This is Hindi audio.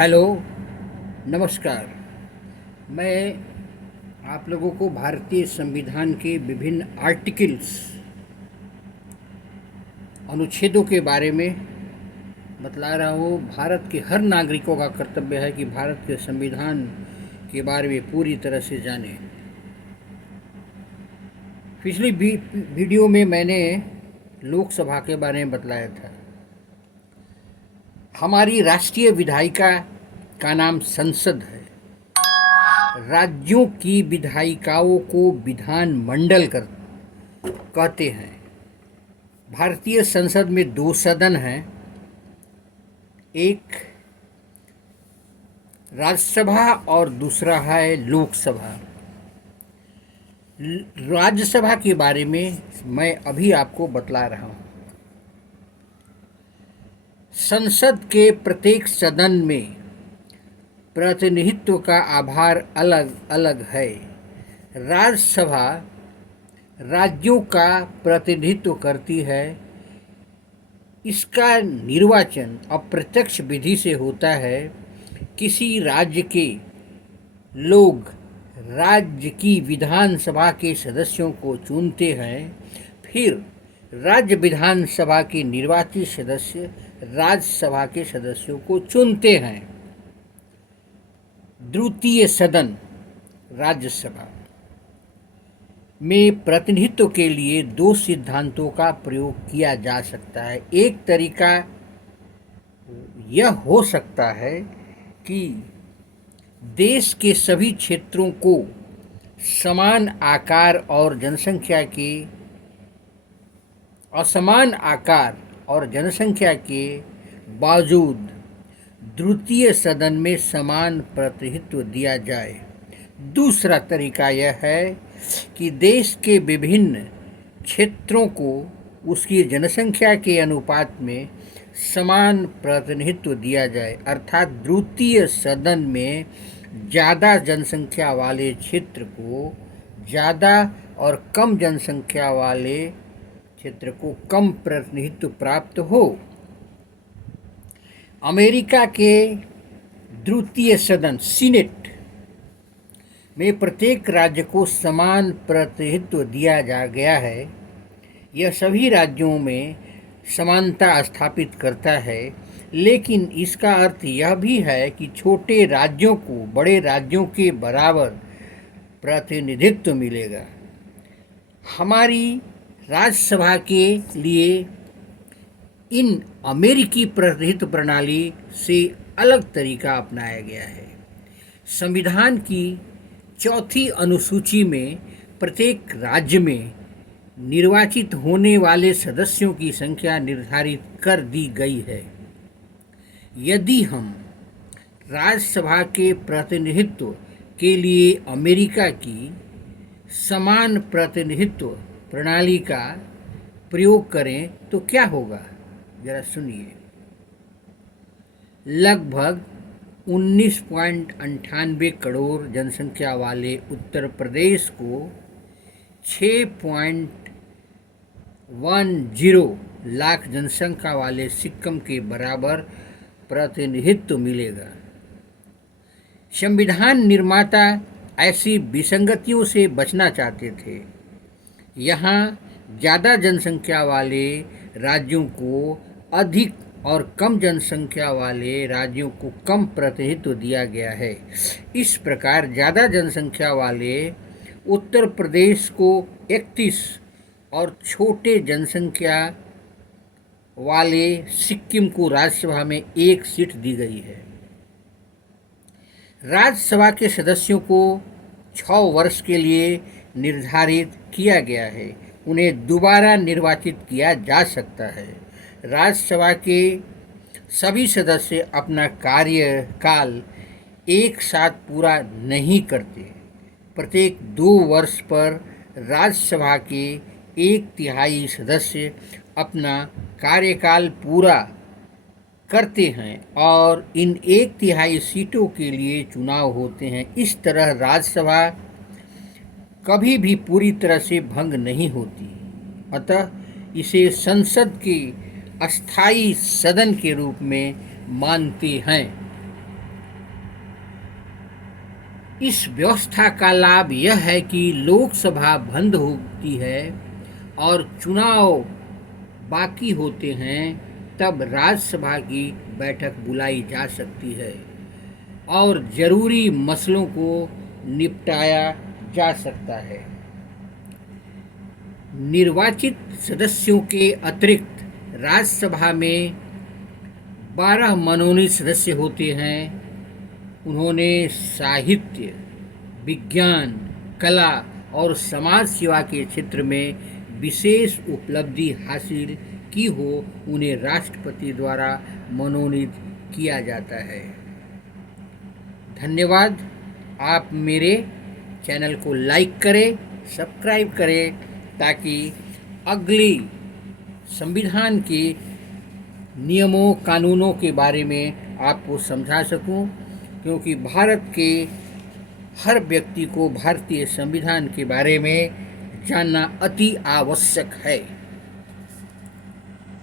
हेलो, नमस्कार। मैं आप लोगों को भारतीय संविधान के विभिन्न आर्टिकल्स, अनुच्छेदों के बारे में बतला रहा हूँ। भारत के हर नागरिकों का कर्तव्य है कि भारत के संविधान के बारे में पूरी तरह से जाने। पिछली वीडियो में मैंने लोकसभा के बारे में बतलाया था। हमारी राष्ट्रीय विधायिका का नाम संसद है। राज्यों की विधायिकाओं को विधान मंडल कहते हैं। भारतीय संसद में दो सदन हैं, एक राज्यसभा और दूसरा है लोकसभा। राज्यसभा के बारे में मैं अभी आपको बतला रहा हूँ। संसद के प्रत्येक सदन में प्रतिनिधित्व का आधार अलग अलग है। राज्यसभा राज्यों का प्रतिनिधित्व करती है। इसका निर्वाचन अप्रत्यक्ष विधि से होता है। किसी राज्य के लोग राज्य की विधानसभा के सदस्यों को चुनते हैं, फिर राज्य विधानसभा के निर्वाचित सदस्य राज्यसभा के सदस्यों को चुनते हैं। द्वितीय सदन राज्यसभा में प्रतिनिधित्व के लिए दो सिद्धांतों का प्रयोग किया जा सकता है। एक तरीका यह हो सकता है कि देश के सभी क्षेत्रों को समान आकार और जनसंख्या के असमान आकार और जनसंख्या के बावजूद द्वितीय सदन में समान प्रतिनिधित्व दिया जाए। दूसरा तरीका यह है कि देश के विभिन्न क्षेत्रों को उसकी जनसंख्या के अनुपात में समान प्रतिनिधित्व दिया जाए, अर्थात द्वितीय सदन में ज़्यादा जनसंख्या वाले क्षेत्र को ज़्यादा और कम जनसंख्या वाले क्षेत्र को कम प्रतिनिधित्व प्राप्त हो। अमेरिका के द्वितीय सदन सीनेट में प्रत्येक राज्य को समान प्रतिनिधित्व दिया जा गया है। यह सभी राज्यों में समानता स्थापित करता है, लेकिन इसका अर्थ यह भी है कि छोटे राज्यों को बड़े राज्यों के बराबर प्रतिनिधित्व मिलेगा। हमारी राज्यसभा के लिए इन अमेरिकी प्रतिनिधित्व प्रणाली से अलग तरीका अपनाया गया है। संविधान की चौथी अनुसूची में प्रत्येक राज्य में निर्वाचित होने वाले सदस्यों की संख्या निर्धारित कर दी गई है। यदि हम राज्यसभा के प्रतिनिधित्व के लिए अमेरिका की समान प्रतिनिधित्व प्रणाली का प्रयोग करें तो क्या होगा, जरा सुनिए। लगभग 19.98 करोड़ जनसंख्या वाले उत्तर प्रदेश को 6.10 लाख जनसंख्या वाले सिक्किम के बराबर प्रतिनिधित्व मिलेगा। संविधान निर्माता ऐसी विसंगतियों से बचना चाहते थे। यहाँ ज़्यादा जनसंख्या वाले राज्यों को अधिक और कम जनसंख्या वाले राज्यों को कम प्रतिनिधित्व दिया गया है। इस प्रकार ज़्यादा जनसंख्या वाले उत्तर प्रदेश को 31 और छोटे जनसंख्या वाले सिक्किम को राज्यसभा में 1 सीट दी गई है। राज्यसभा के सदस्यों को 6 वर्ष के लिए निर्धारित किया गया है। उन्हें दोबारा निर्वाचित किया जा सकता है। राज्यसभा के सभी सदस्य अपना कार्यकाल एक साथ पूरा नहीं करते। प्रत्येक 2 वर्ष पर राज्यसभा के 1/3 सदस्य अपना कार्यकाल पूरा करते हैं और इन 1/3 सीटों के लिए चुनाव होते हैं। इस तरह राज्यसभा कभी भी पूरी तरह से भंग नहीं होती, अतः इसे संसद के अस्थायी सदन के रूप में मानते हैं। इस व्यवस्था का लाभ यह है कि लोकसभा बंद होती है और चुनाव बाकी होते हैं, तब राज्यसभा की बैठक बुलाई जा सकती है और जरूरी मसलों को निपटाया जा सकता है। निर्वाचित सदस्यों के अतिरिक्त राज्यसभा में 12 मनोनीत सदस्य होते हैं। उन्होंने साहित्य, विज्ञान, कला और समाज सेवा के क्षेत्र में विशेष उपलब्धि हासिल की हो, उन्हें राष्ट्रपति द्वारा मनोनीत किया जाता है। धन्यवाद। आप मेरे चैनल को लाइक करें, सब्सक्राइब करें, ताकि अगली संविधान के नियमों कानूनों के बारे में आपको समझा सकूं, क्योंकि भारत के हर व्यक्ति को भारतीय संविधान के बारे में जानना अति आवश्यक है।